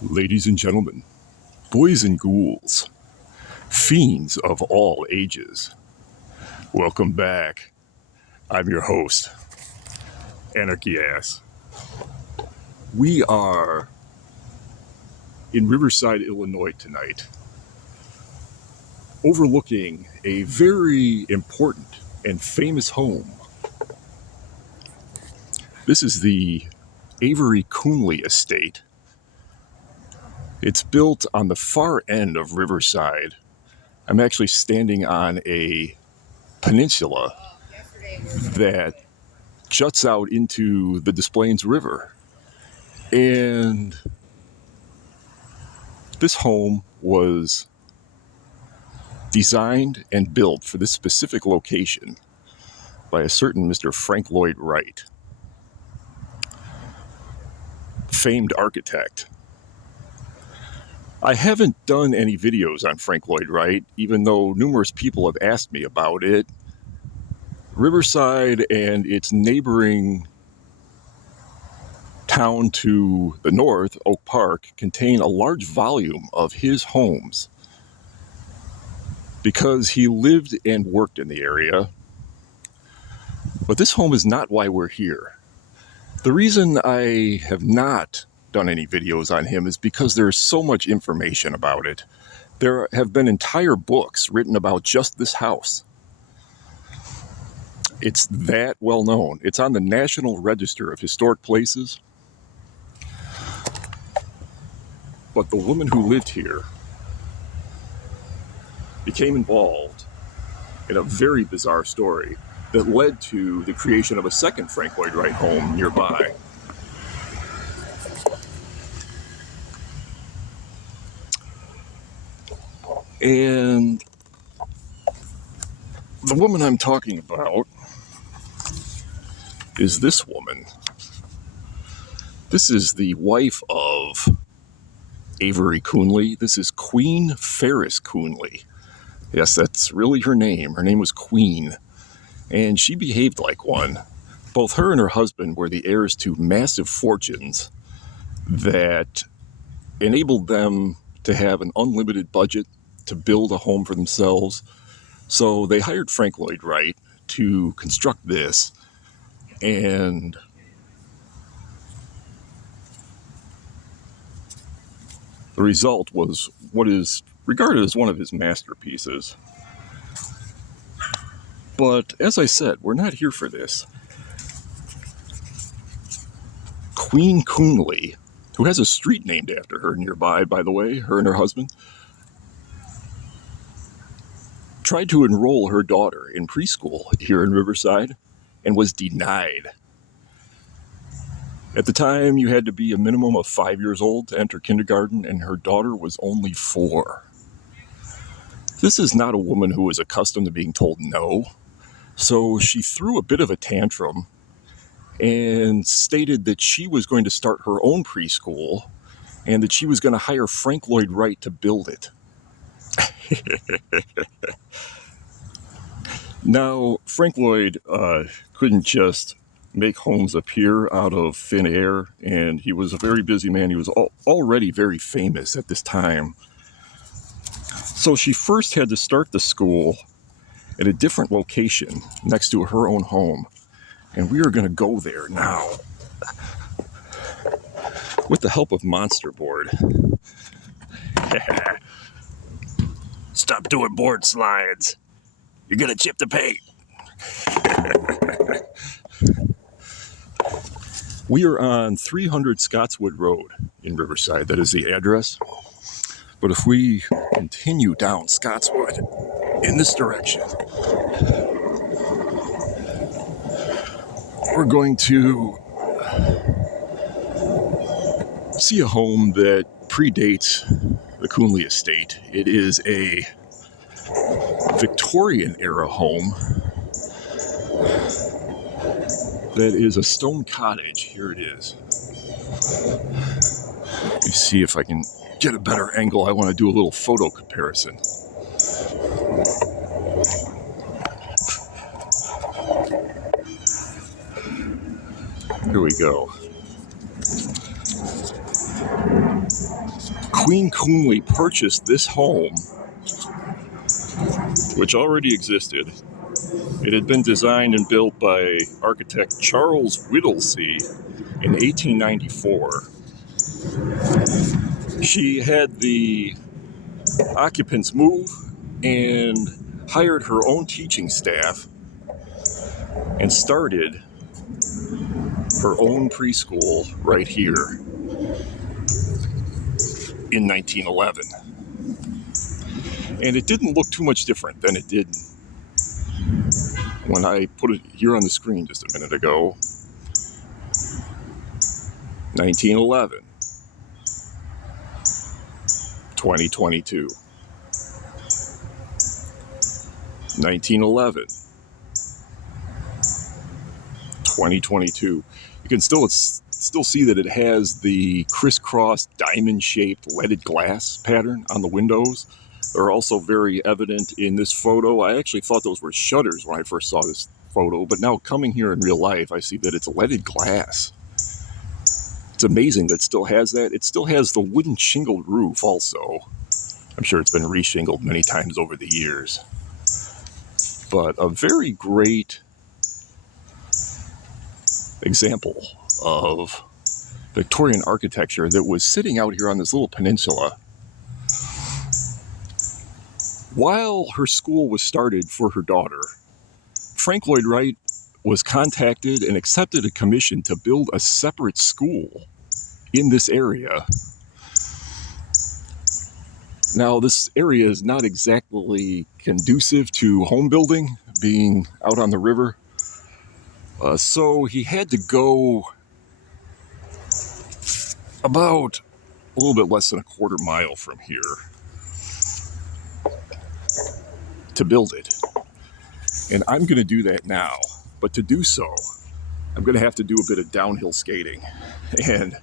Ladies and gentlemen, boys and ghouls, fiends of all ages, welcome back. I'm your host, Anarchy Ass. We are in Riverside, Illinois tonight, overlooking a very important and famous home. This is the Avery Coonley estate. It's built on the far end of Riverside. I'm actually standing on a peninsula that juts out into the Des Plaines River. And this home was designed and built for this specific location by a certain Mr. Frank Lloyd Wright, famed architect. I haven't done any videos on Frank Lloyd Wright, even though numerous people have asked me about it. Riverside and its neighboring town to the north, Oak Park, contain a large volume of his homes. Because he lived and worked in the area. But this home is not why we're here. The reason I have not done any videos on him is because there's so much information about it. There have been entire books written about just this house. It's that well known. It's on the National Register of Historic Places. But the woman who lived here became involved in a very bizarre story that led to the creation of a second Frank Lloyd Wright home nearby. And the woman I'm talking about is this woman. This is the wife of Avery Coonley. This is Queen Ferris Coonley. Yes, that's really her name. Her name was Queen. And she behaved like one. Both her and her husband were the heirs to massive fortunes that enabled them to have an unlimited budget to build a home for themselves. So they hired Frank Lloyd Wright to construct this. And the result was what is regarded as one of his masterpieces. But as I said, we're not here for this. Queen Coonley, who has a street named after her nearby, by the way, her and her husband, tried to enroll her daughter in preschool here in Riverside and was denied. At the time, you had to be a minimum of 5 years old to enter kindergarten, and her daughter was only 4. This is not a woman who is accustomed to being told no. So she threw a bit of a tantrum and stated that she was going to start her own preschool and that she was going to hire Frank Lloyd Wright to build it. Now, Frank Lloyd couldn't just make homes appear out of thin air, and he was a very busy man. He was already very famous at this time. So she first had to start the school at a different location next to her own home. And we are going to go there now with the help of Monster Board. Stop doing board slides. You're going to chip the paint. We are on 300 Scotswood Road in Riverside. That is the address. But if we continue down Scotswood in this direction, we're going to see a home that predates the Coonley estate. It is a Victorian era home that is a stone cottage. Here it is. Let me see if I can get a better angle. I want to do a little photo comparison. Here we go. Queen Coonley purchased this home, which already existed. It had been designed and built by architect Charles Whittlesey in 1894. She had the occupants move and hired her own teaching staff and started her own preschool right here in 1911. And it didn't look too much different than it did when I put it here on the screen just a minute ago. 1911, 2022. 1911, 2022. You can still see that it has the crisscross diamond-shaped leaded glass pattern on the windows. They're also very evident in this photo. I actually thought those were shutters when I first saw this photo, but now coming here in real life, I see that it's leaded glass. It's amazing that it still has that. It still has the wooden shingled roof also. I'm sure it's been reshingled many times over the years. But a very great example of Victorian architecture that was sitting out here on this little peninsula. While her school was started for her daughter, Frank Lloyd Wright was contacted and accepted a commission to build a separate school in this area. Now, this area is not exactly conducive to home building, being out on the river. So he had to go about a little bit less than a quarter mile from here to build it. And I'm going to do that now. But to do so, I'm going to have to do a bit of downhill skating. And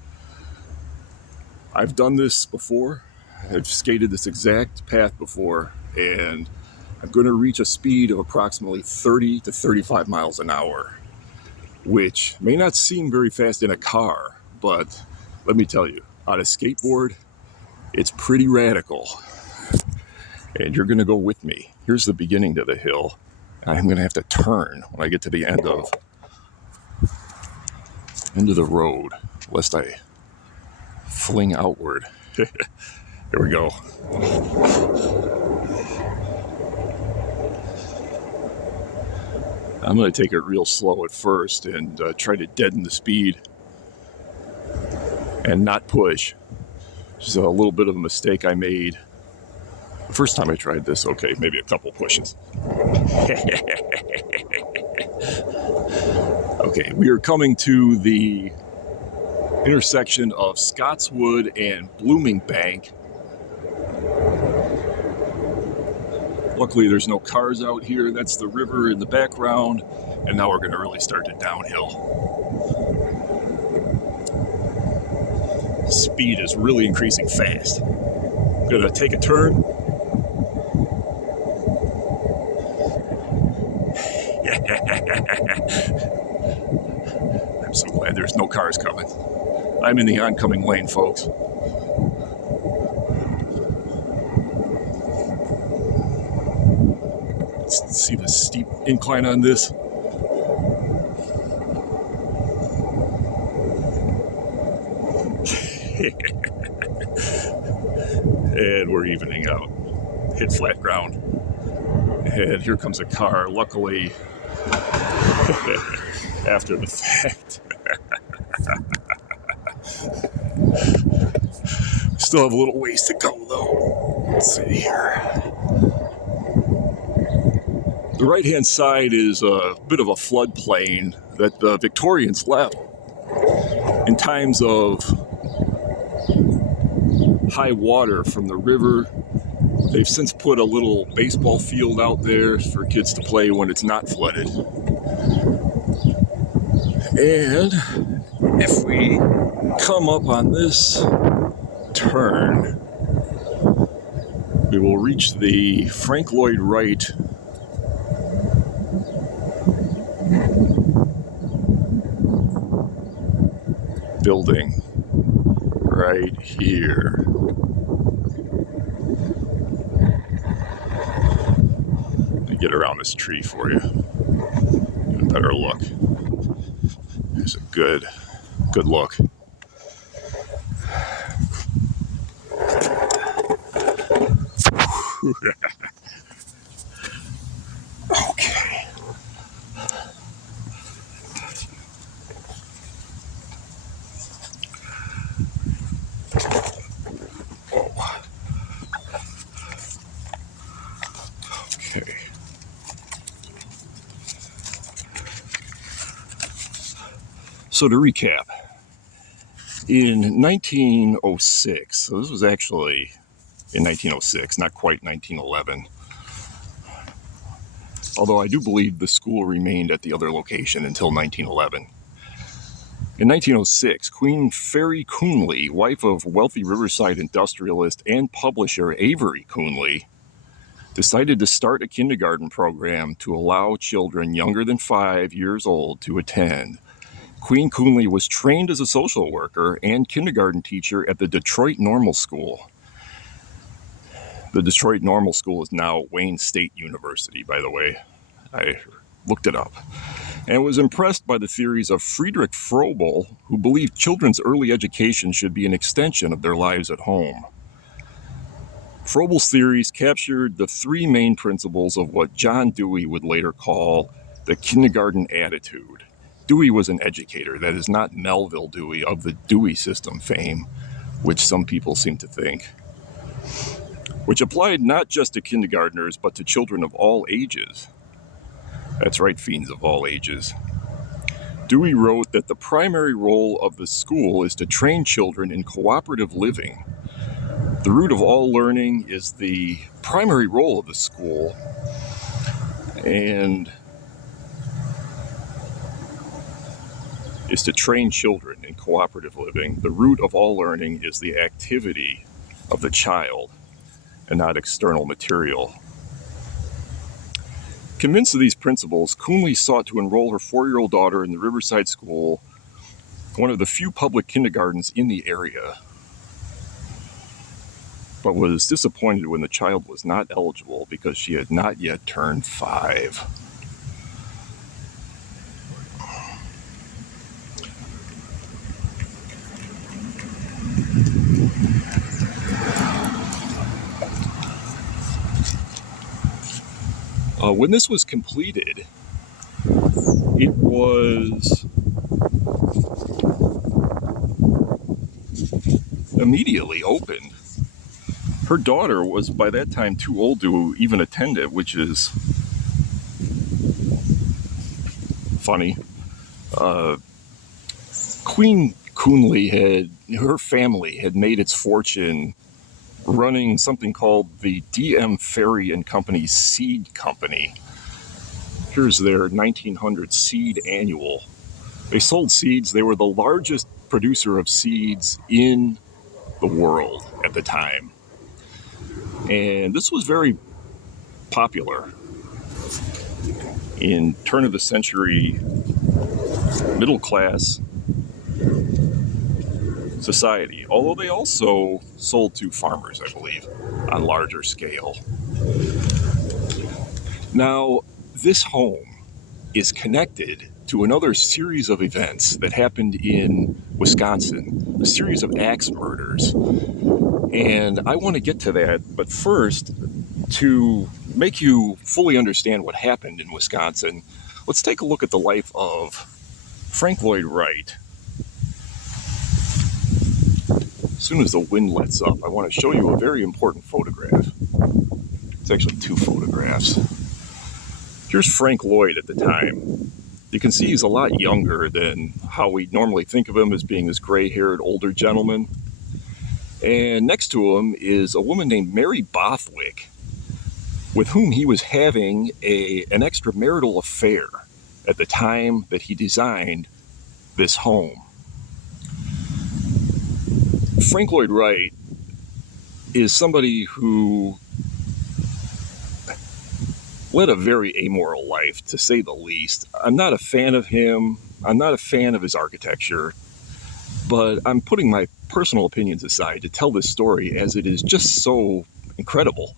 I've done this before. I've skated this exact path before. And I'm going to reach a speed of approximately 30 to 35 miles an hour, which may not seem very fast in a car, but let me tell you, on a skateboard, it's pretty radical. And you're going to go with me. Here's the beginning to the hill. I'm going to have to turn when I get to the end of the road, lest I fling outward. Here we go. I'm going to take it real slow at first and try to deaden the speed and not push. Just a little bit of a mistake I made the first time I tried this. Okay, maybe a couple pushes. Okay, we are coming to the intersection of Scotswood and Blooming Bank. Luckily, there's no cars out here. That's the river in the background. And now we're going to really start to downhill. Speed is really increasing fast. I'm going to take a turn. I'm so glad there's no cars coming. I'm in the oncoming lane, folks. Let's see the steep incline on this. And we're evening out. Hit flat ground. And here comes a car, luckily, after the fact. Still have a little ways to go, though. Let's see here. The right-hand side is a bit of a floodplain that the Victorians left in times of high water from the river. They've since put a little baseball field out there for kids to play when it's not flooded. And if we come up on this turn, we will reach the Frank Lloyd Wright building right here. me get around this tree for you. Get a better look. There's a good look. Okay. Oh. Okay. So to recap, in 1906, so this was actually in 1906, not quite 1911, although I do believe the school remained at the other location until 1911. In 1906, Queen Fairy Coonley, wife of wealthy Riverside industrialist and publisher Avery Coonley, decided to start a kindergarten program to allow children younger than 5 years old to attend. Queen Coonley was trained as a social worker and kindergarten teacher at the Detroit Normal School. The Detroit Normal School is now Wayne State University, by the way. I looked it up. And was impressed by the theories of Friedrich Froebel, who believed children's early education should be an extension of their lives at home. Froebel's theories captured the three main principles of what John Dewey would later call the kindergarten attitude. Dewey was an educator, that is not Melville Dewey of the Dewey System fame, which some people seem to think, which applied not just to kindergartners, but to children of all ages. That's right, fiends of all ages. Dewey wrote that the primary role of the school is to train children in cooperative living. The root of all learning is the primary role of the school, and is to train children in cooperative living. The root of all learning is the activity of the child and not external material. Convinced of these principles, Coonley sought to enroll her 4-year-old daughter in the Riverside School, one of the few public kindergartens in the area, but was disappointed when the child was not eligible because she had not yet turned 5. When this was completed, it was immediately opened. Her daughter was by that time too old to even attend it, which is funny. Queen Coonley her family had made its fortune running something called the D.M. Ferry and Company Seed Company. Here's their 1900 seed annual. They sold seeds. They were the largest producer of seeds in the world at the time. And this was very popular in turn of the century middle class society, although they also sold to farmers, I believe, on larger scale. Now, this home is connected to another series of events that happened in Wisconsin, a series of axe murders. And I want to get to that, but first, to make you fully understand what happened in Wisconsin, let's take a look at the life of Frank Lloyd Wright. As soon as the wind lets up, I want to show you a very important photograph. It's actually 2 photographs. Here's Frank Lloyd at the time. You can see he's a lot younger than how we normally think of him as being this gray-haired older gentleman. And next to him is a woman named Mary Bothwick, with whom he was having an extramarital affair at the time that he designed this home. Frank Lloyd Wright is somebody who led a very amoral life, to say the least. I'm not a fan of him. I'm not a fan of his architecture. But I'm putting my personal opinions aside to tell this story, as it is just so incredible.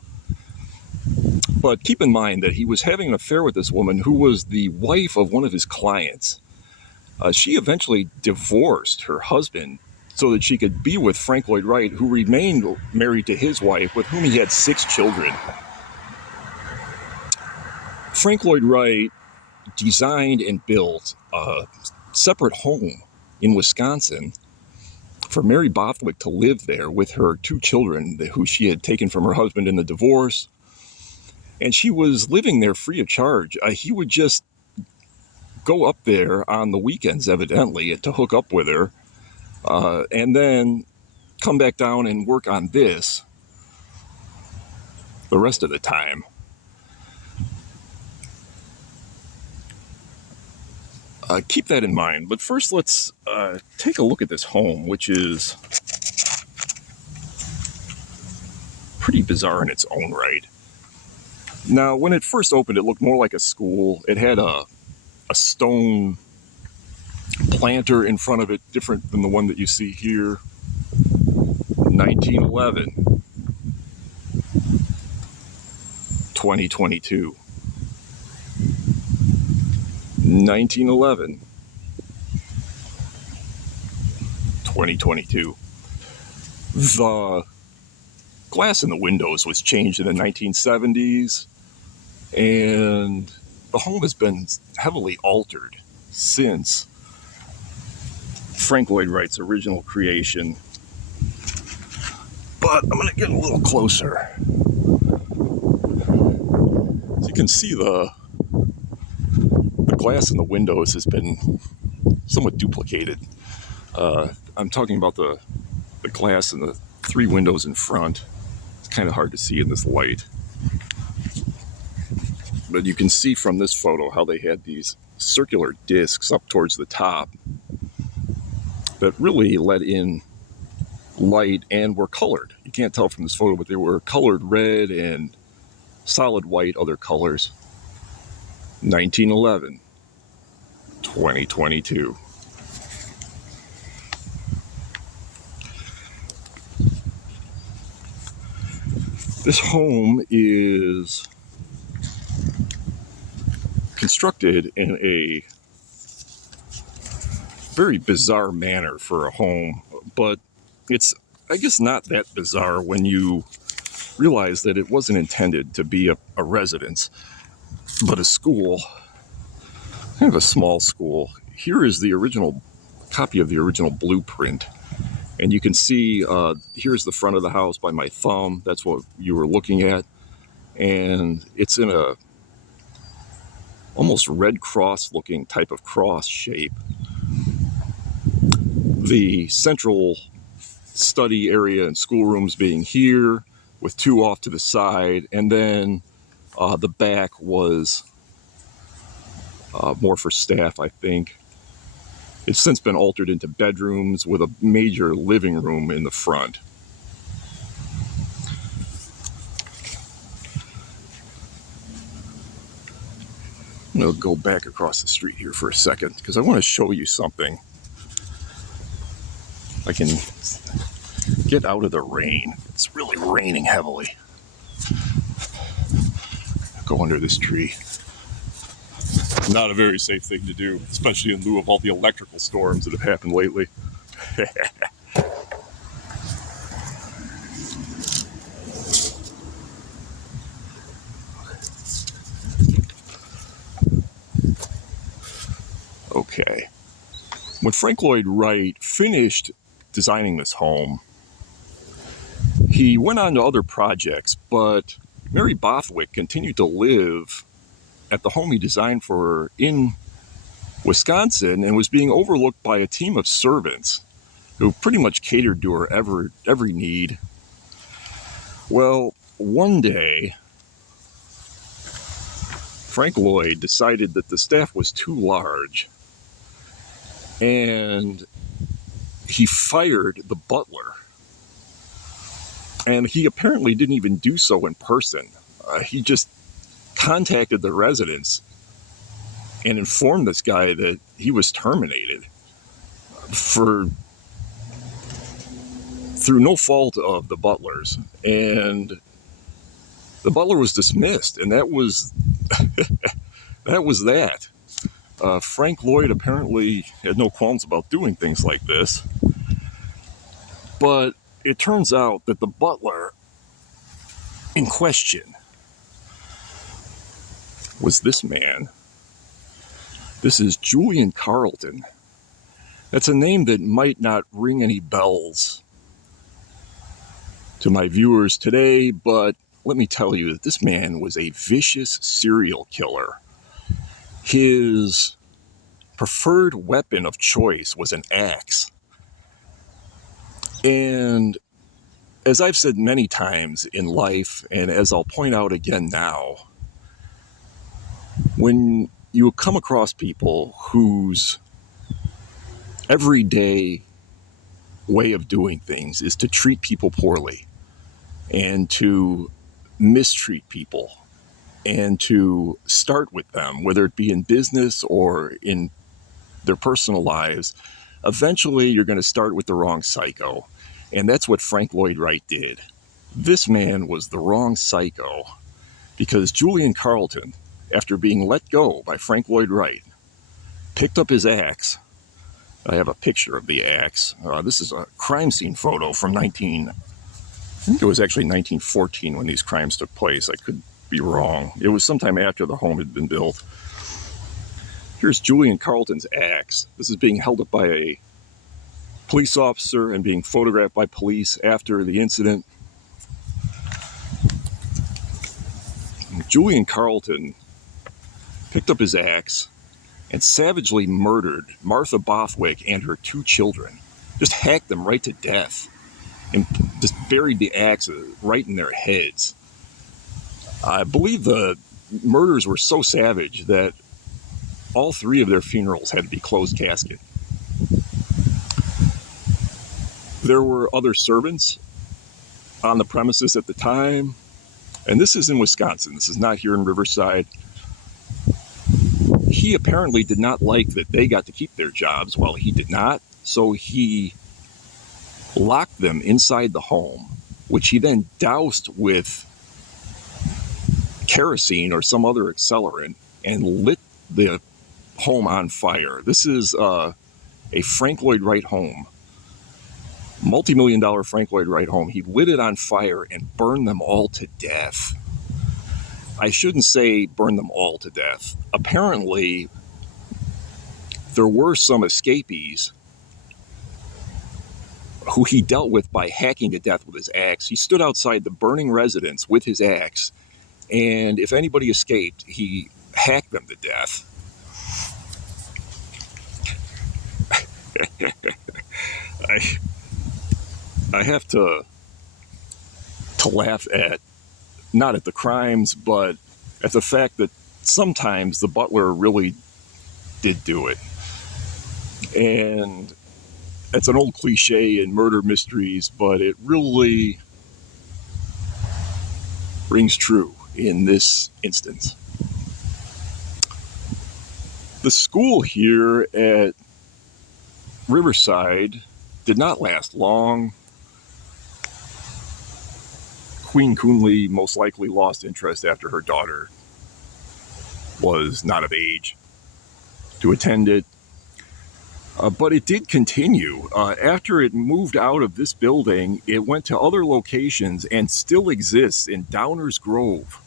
But keep in mind that he was having an affair with this woman who was the wife of one of his clients. She eventually divorced her husband so that she could be with Frank Lloyd Wright, who remained married to his wife, with whom he had 6 children. Frank Lloyd Wright designed and built a separate home in Wisconsin for Mary Bothwick to live there with her 2 children who she had taken from her husband in the divorce. And she was living there free of charge. He would just go up there on the weekends, evidently, to hook up with her, and then come back down and work on this the rest of the time. Keep that in mind. But first, let's take a look at this home, which is pretty bizarre in its own right. Now, when it first opened, it looked more like a school. It had a stone planter in front of it, different than the one that you see here. 1911, 2022. 1911, 2022. The glass in the windows was changed in the 1970s, and the home has been heavily altered since Frank Lloyd Wright's original creation. But I'm going to get a little closer. As you can see, the glass in the windows has been somewhat duplicated. I'm talking about the glass in the 3 windows in front. It's kind of hard to see in this light. But you can see from this photo how they had these circular discs up towards the top that really let in light and were colored. You can't tell from this photo, but they were colored red and solid white, other colors. 1911, 2022. This home is constructed in a very bizarre manner for a home, but it's, I guess, not that bizarre when you realize that it wasn't intended to be a residence, but a school, kind of a small school. Here is the original copy of the original blueprint. And you can see, here's the front of the house by my thumb. That's what you were looking at. And it's in a almost Red Cross looking type of cross shape. The central study area and schoolrooms being here, with 2 off to the side. And then the back was more for staff, I think. It's since been altered into bedrooms with a major living room in the front. I'm going to go back across the street here for a second because I want to show you something. I can get out of the rain. It's really raining heavily. Go under this tree. Not a very safe thing to do, especially in lieu of all the electrical storms that have happened lately. Okay. When Frank Lloyd Wright finished designing this home, he went on to other projects, but Mary Bothwick continued to live at the home he designed for her in Wisconsin and was being overlooked by a team of servants who pretty much catered to her every need. Well, one day, Frank Lloyd decided that the staff was too large, and he fired the butler. And he apparently didn't even do so in person. He just contacted the residents and informed this guy that he was terminated through no fault of the butlers. And the butler was dismissed, and that was that was that. Frank Lloyd apparently had no qualms about doing things like this, but it turns out that the butler in question was this man. This is Julian Carlton. That's a name that might not ring any bells to my viewers today, but let me tell you that this man was a vicious serial killer. His preferred weapon of choice was an axe. And as I've said many times in life, and as I'll point out again now, when you come across people whose everyday way of doing things is to treat people poorly and to mistreat people and to start with them, whether it be in business or in their personal lives, eventually you're going to start with the wrong psycho. And that's what Frank Lloyd Wright did. This man was the wrong psycho because Julian Carlton, after being let go by Frank Lloyd Wright, picked up his axe. I have a picture of the axe. This is a crime scene photo from I think it was actually 1914 when these crimes took place. I could be wrong. It was sometime after the home had been built. Here's Julian Carlton's axe. This is being held up by a police officer and being photographed by police after the incident. Julian Carlton picked up his axe and savagely murdered Martha Bothwick and her 2 children. Just hacked them right to death and just buried the axe right in their heads. I believe the murders were so savage that all 3 of their funerals had to be closed casket. There were other servants on the premises at the time, and this is in Wisconsin. This is not here in Riverside. He apparently did not like that they got to keep their jobs while he did not, so he locked them inside the home, which he then doused with kerosene or some other accelerant and lit the home on fire. This is a Frank Lloyd Wright home, multi-million-dollar Frank Lloyd Wright home. He lit it on fire and burned them all to death. I shouldn't say burn them all to death. Apparently, there were some escapees who he dealt with by hacking to death with his axe. He stood outside the burning residence with his axe, and if anybody escaped, he hacked them to death. I have to laugh at, not at the crimes, but at the fact that sometimes the butler really did do it. And it's an old cliche in murder mysteries, but it really rings true in this instance. The school here at Riverside did not last long. Queen Coonley most likely lost interest after her daughter was not of age to attend it. But it did continue. After it moved out of this building, it went to other locations and still exists in Downers Grove.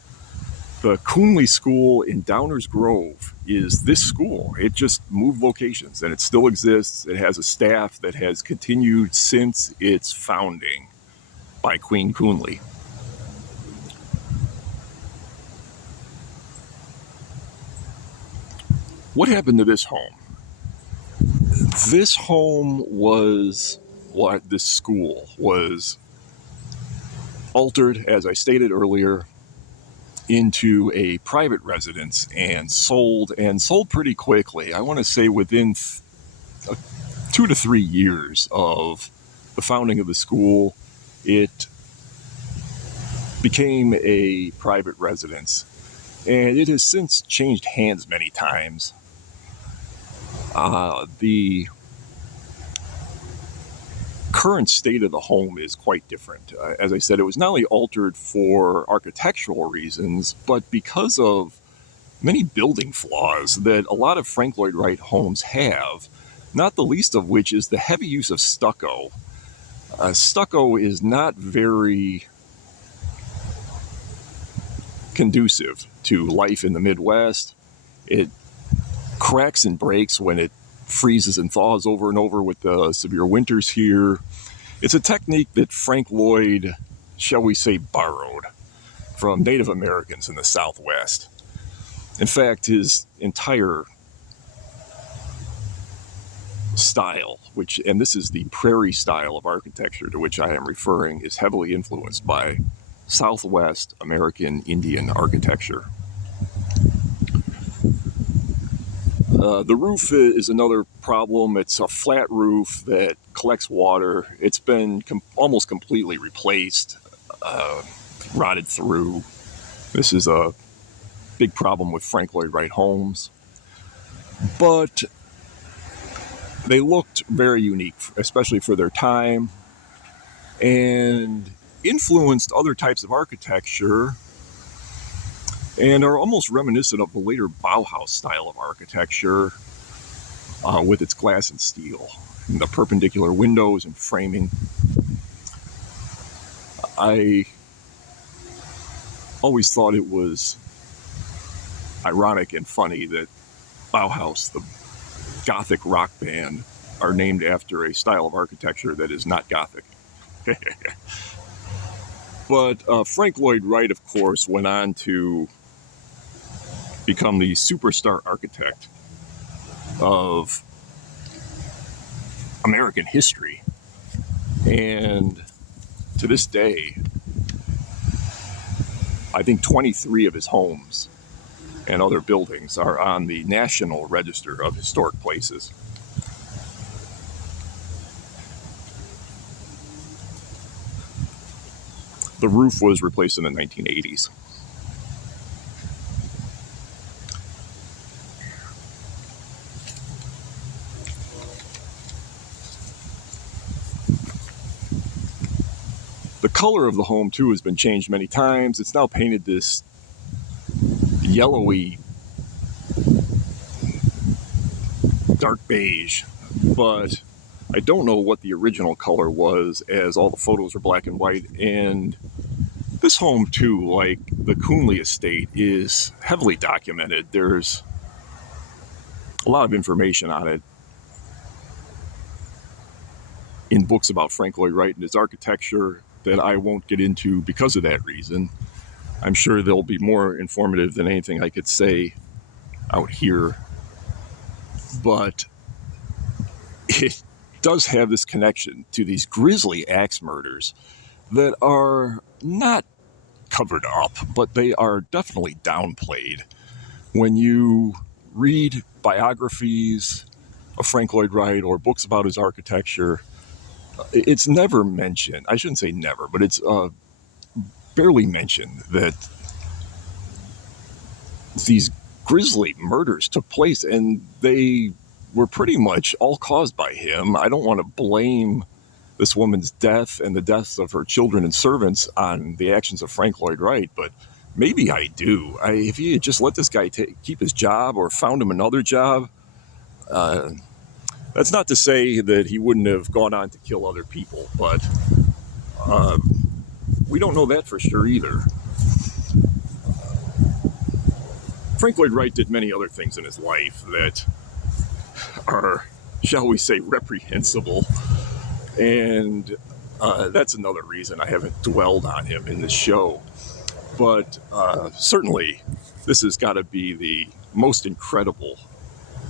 The Coonley School in Downers Grove is this school. It just moved locations and it still exists. It has a staff that has continued since its founding by Queen Coonley. What happened to this home? This home was what this school was altered, as I stated earlier, into a private residence and sold pretty quickly. I want to say within 2 to 3 years of the founding of the school, it became a private residence. And it has since changed hands many times. The current state of the home is quite different. As I said, it was not only altered for architectural reasons, but because of many building flaws that a lot of Frank Lloyd Wright homes have, not the least of which is the heavy use of stucco. Stucco is not very conducive to life in the Midwest. It cracks and breaks when it freezes and thaws over and over with the severe winters here. It's a technique that Frank Lloyd, shall we say, borrowed from Native Americans in the Southwest. In fact, his entire style, and this is the prairie style of architecture to which I am referring, is heavily influenced by Southwest American Indian architecture. The roof is another problem. It's a flat roof that collects water. It's been almost completely replaced, rotted through. This is a big problem with Frank Lloyd Wright homes. But they looked very unique, especially for their time, and influenced other types of architecture and are almost reminiscent of the later Bauhaus style of architecture with its glass and steel, and the perpendicular windows and framing. I always thought it was ironic and funny that Bauhaus, the Gothic rock band, are named after a style of architecture that is not Gothic. But Frank Lloyd Wright, of course, went on to become the superstar architect of American history. And to this day, I think 23 of his homes and other buildings are on the National Register of Historic Places. The roof was replaced in the 1980s. The color of the home, too, has been changed many times. It's now painted this yellowy, dark beige, but I don't know what the original color was, as all the photos are black and white. And this home, too, like the Coonley estate, is heavily documented. There's a lot of information on it in books about Frank Lloyd Wright and his architecture that I won't get into because of that reason. I'm sure they'll be more informative than anything I could say out here. But it does have this connection to these grisly axe murders that are not covered up, but they are definitely downplayed. When you read biographies of Frank Lloyd Wright or books about his architecture, it's never mentioned. I shouldn't say never, but it's barely mentioned that these grisly murders took place, and they were pretty much all caused by him. I don't want to blame this woman's death and the deaths of her children and servants on the actions of Frank Lloyd Wright, but maybe I do. If he had just let this guy keep his job or found him another job, that's not to say that he wouldn't have gone on to kill other people, but we don't know that for sure either. Frank Lloyd Wright did many other things in his life that are, shall we say, reprehensible. And that's another reason I haven't dwelled on him in this show. But certainly, this has got to be the most incredible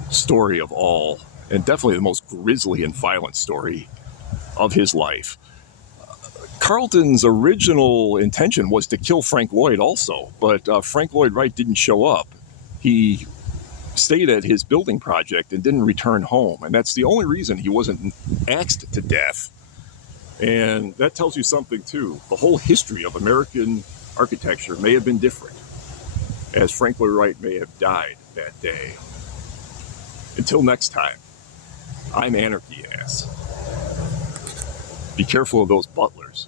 story of all, and definitely the most grisly and violent story of his life. Carlton's original intention was to kill Frank Lloyd also, but Frank Lloyd Wright didn't show up. He stayed at his building project and didn't return home, and that's the only reason he wasn't axed to death. And that tells you something, too. The whole history of American architecture may have been different, as Frank Lloyd Wright may have died that day. Until next time, I'm Anarchy Ass. Be careful of those butlers.